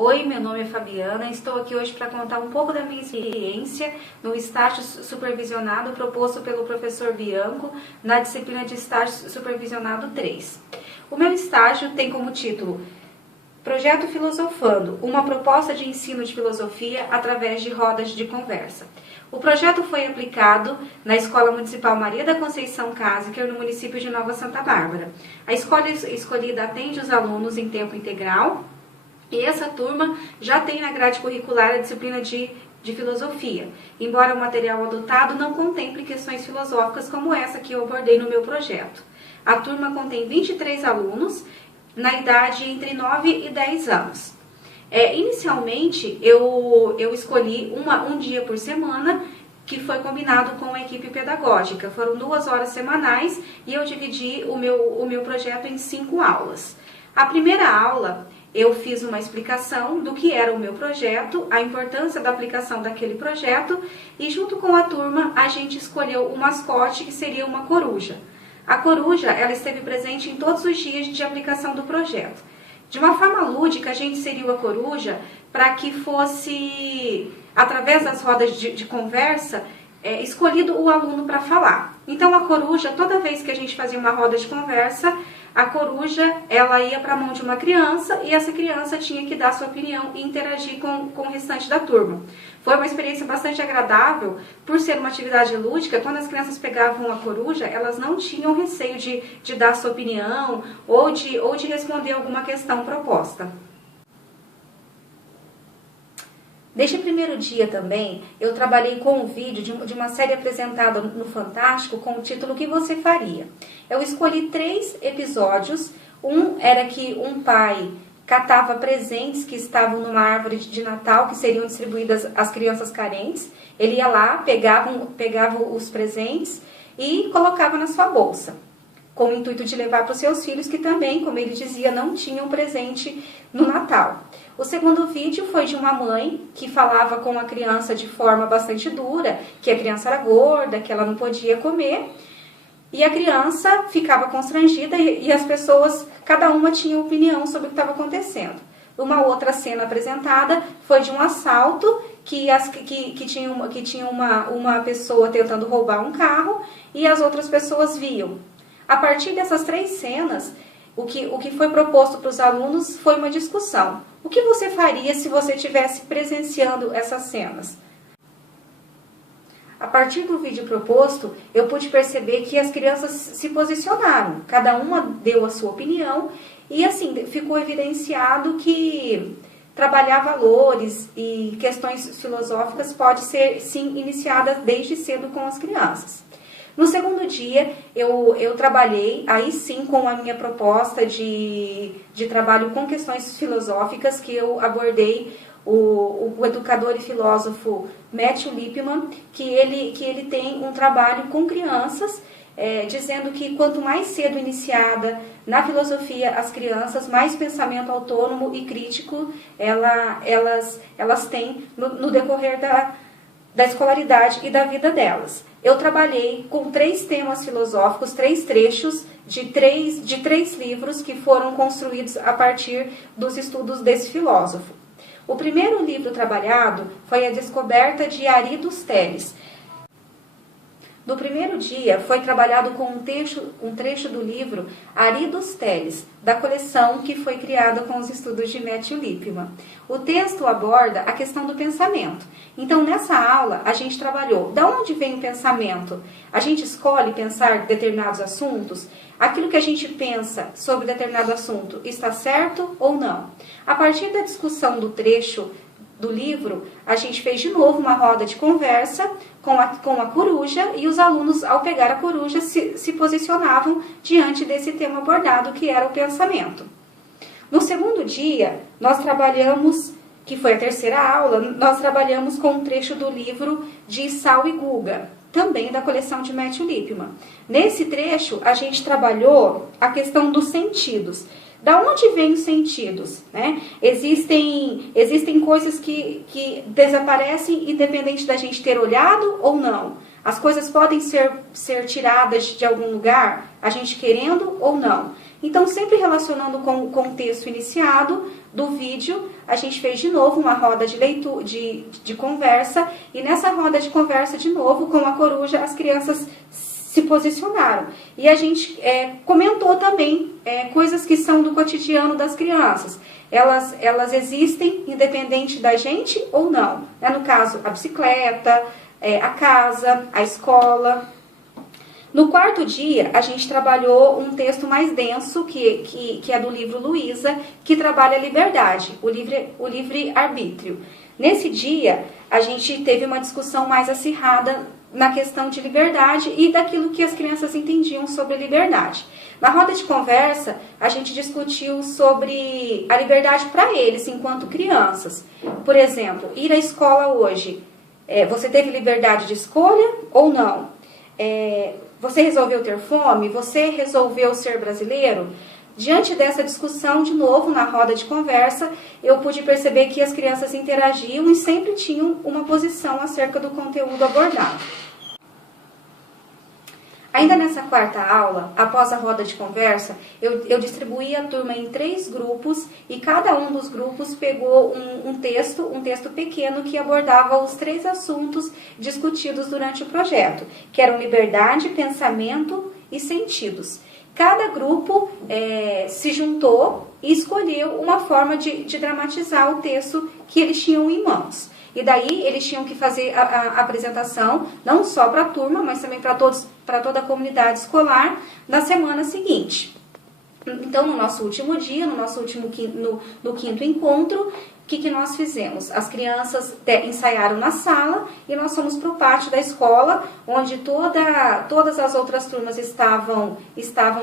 Oi, meu nome é Fabiana, estou aqui hoje para contar um pouco da minha experiência no estágio supervisionado proposto pelo professor Bianco na disciplina de estágio supervisionado 3. O meu estágio tem como título Projeto Filosofando, uma proposta de ensino de filosofia através de rodas de conversa. O projeto foi aplicado na Escola Municipal Maria da Conceição Cásica, no município de Nova Santa Bárbara. A escola escolhida atende os alunos em tempo integral e essa turma já tem na grade curricular a disciplina de filosofia, embora o material adotado não contemple questões filosóficas como essa que eu abordei no meu projeto. A turma contém 23 alunos na idade entre 9 e 10 anos. Inicialmente, eu escolhi um dia por semana, que foi combinado com a equipe pedagógica. Foram 2 horas semanais e eu dividi o meu projeto em 5 aulas. A primeira aula, eu fiz uma explicação do que era o meu projeto, a importância da aplicação daquele projeto e junto com a turma a gente escolheu o mascote, que seria uma coruja. A coruja, ela esteve presente em todos os dias de aplicação do projeto. De uma forma lúdica, a gente inseriu a coruja para que fosse, através das rodas de conversa, escolhido o aluno para falar. Então, a coruja, toda vez que a gente fazia uma roda de conversa, a coruja, ela ia para a mão de uma criança e essa criança tinha que dar sua opinião e interagir com o restante da turma. Foi uma experiência bastante agradável, por ser uma atividade lúdica. Quando as crianças pegavam a coruja, elas não tinham receio de dar sua opinião ou de responder alguma questão proposta. Neste primeiro dia também, eu trabalhei com um vídeo de uma série apresentada no Fantástico com o título O que você faria? Eu escolhi 3 episódios. Um era que um pai catava presentes que estavam numa árvore de Natal, que seriam distribuídas às crianças carentes. Ele ia lá, pegava os presentes e colocava na sua bolsa, com o intuito de levar para os seus filhos, que também, como ele dizia, não tinham presente no Natal. O segundo vídeo foi de uma mãe que falava com a criança de forma bastante dura, que a criança era gorda, que ela não podia comer, e a criança ficava constrangida e as pessoas, cada uma tinha opinião sobre o que estava acontecendo. Uma outra cena apresentada foi de um assalto que tinha uma pessoa tentando roubar um carro e as outras pessoas viam. A partir dessas 3 cenas, o que foi proposto para os alunos foi uma discussão. O que você faria se você estivesse presenciando essas cenas? A partir do vídeo proposto, eu pude perceber que as crianças se posicionaram. Cada uma deu a sua opinião e assim ficou evidenciado que trabalhar valores e questões filosóficas pode ser sim iniciada desde cedo com as crianças. No segundo dia, eu trabalhei, aí sim, com a minha proposta de trabalho com questões filosóficas, que eu abordei o educador e filósofo Matthew Lipman, que ele tem um trabalho com crianças, dizendo que quanto mais cedo iniciada na filosofia as crianças, mais pensamento autônomo e crítico elas têm no decorrer da escolaridade e da vida delas. Eu trabalhei com 3 temas filosóficos, 3 trechos de 3 livros que foram construídos a partir dos estudos desse filósofo. O primeiro livro trabalhado foi A Descoberta de Aridos Teles. No primeiro dia, foi trabalhado com um trecho do livro Aridos Teles, da coleção que foi criada com os estudos de Matthew Lipman. O texto aborda a questão do pensamento. Então, nessa aula, a gente trabalhou de onde vem o pensamento. A gente escolhe pensar determinados assuntos. Aquilo que a gente pensa sobre determinado assunto está certo ou não? A partir da discussão do trecho do livro, a gente fez de novo uma roda de conversa com a coruja e os alunos, ao pegar a coruja, se posicionavam diante desse tema abordado, que era o pensamento. No segundo dia, nós trabalhamos, que foi a terceira aula, nós trabalhamos com um trecho do livro de Sal e Guga, também da coleção de Matthew Lipman. Nesse trecho, a gente trabalhou a questão dos sentidos. Da onde vêm os sentidos? Né? Existem coisas que desaparecem independente da gente ter olhado ou não. As coisas podem ser tiradas de algum lugar, a gente querendo ou não. Então, sempre relacionando com o contexto iniciado do vídeo, a gente fez de novo uma roda de leitura, de conversa, e nessa roda de conversa, de novo, com a coruja, as crianças se posicionaram. E a gente comentou também coisas que são do cotidiano das crianças. Elas existem independente da gente ou não. No caso, a bicicleta, a casa, a escola. No quarto dia, a gente trabalhou um texto mais denso, que é do livro Luísa, que trabalha a liberdade, o livre-arbítrio. Nesse dia, a gente teve uma discussão mais acirrada na questão de liberdade e daquilo que as crianças entendiam sobre liberdade. Na roda de conversa, a gente discutiu sobre a liberdade para eles, enquanto crianças. Por exemplo, ir à escola hoje, você teve liberdade de escolha ou não? Você resolveu ter fome? Você resolveu ser brasileiro? Diante dessa discussão, de novo, na roda de conversa, eu pude perceber que as crianças interagiam e sempre tinham uma posição acerca do conteúdo abordado. Ainda nessa quarta aula, após a roda de conversa, eu distribuí a turma em 3 grupos e cada um dos grupos pegou um texto pequeno que abordava os 3 assuntos discutidos durante o projeto, que eram liberdade, pensamento e sentidos. Cada grupo se juntou e escolheu uma forma de dramatizar o texto que eles tinham em mãos. E daí eles tinham que fazer a apresentação, não só para a turma, mas também para toda a comunidade escolar, na semana seguinte. Então, no nosso último dia, no quinto encontro, o que nós fizemos? As crianças ensaiaram na sala e nós fomos para o pátio da escola, onde todas as outras turmas estavam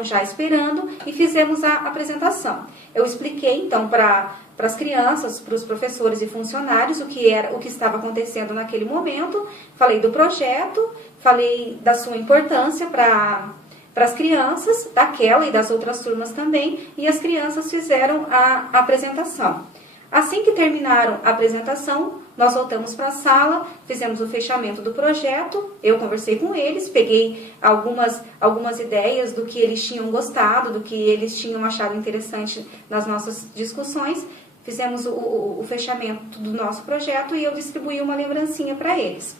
já esperando, e fizemos a apresentação. Eu expliquei, então, para as crianças, para os professores e funcionários, o que estava acontecendo naquele momento. Falei do projeto, falei da sua importância para as crianças, daquela e das outras turmas também, e as crianças fizeram a apresentação. Assim que terminaram a apresentação, nós voltamos para a sala, fizemos o fechamento do projeto, eu conversei com eles, peguei algumas ideias do que eles tinham gostado, do que eles tinham achado interessante nas nossas discussões, fizemos o fechamento do nosso projeto e eu distribuí uma lembrancinha para eles.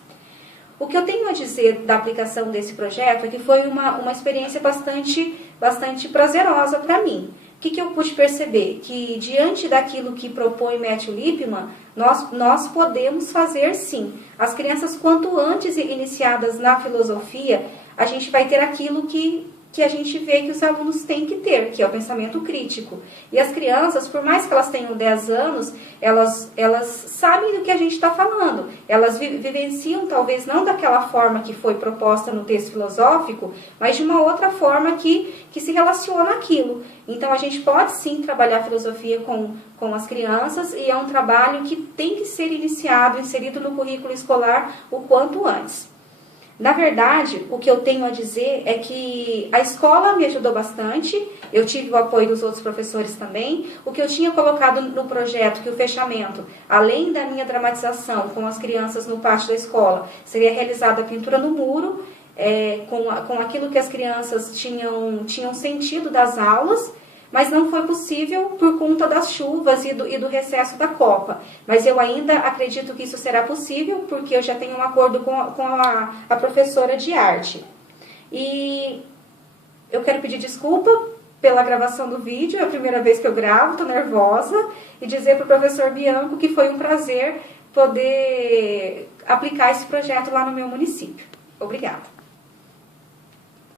O que eu tenho a dizer da aplicação desse projeto é que foi uma experiência bastante prazerosa para mim. O que eu pude perceber? Que diante daquilo que propõe Matthew Lipman, nós podemos fazer sim. As crianças, quanto antes iniciadas na filosofia, a gente vai ter aquilo que a gente vê que os alunos têm que ter, que é o pensamento crítico. E as crianças, por mais que elas tenham 10 anos, elas sabem do que a gente está falando. Elas vivenciam, talvez não daquela forma que foi proposta no texto filosófico, mas de uma outra forma que se relaciona àquilo. Então, a gente pode sim trabalhar filosofia com as crianças, e é um trabalho que tem que ser inserido no currículo escolar o quanto antes. Na verdade, o que eu tenho a dizer é que a escola me ajudou bastante, eu tive o apoio dos outros professores também. O que eu tinha colocado no projeto, que o fechamento, além da minha dramatização com as crianças no pátio da escola, seria realizada a pintura no muro, com aquilo que as crianças tinham sentido das aulas, mas não foi possível por conta das chuvas e do recesso da Copa. Mas eu ainda acredito que isso será possível, porque eu já tenho um acordo com a professora de arte. E eu quero pedir desculpa pela gravação do vídeo, é a primeira vez que eu gravo, estou nervosa, e dizer para o professor Bianco que foi um prazer poder aplicar esse projeto lá no meu município. Obrigada.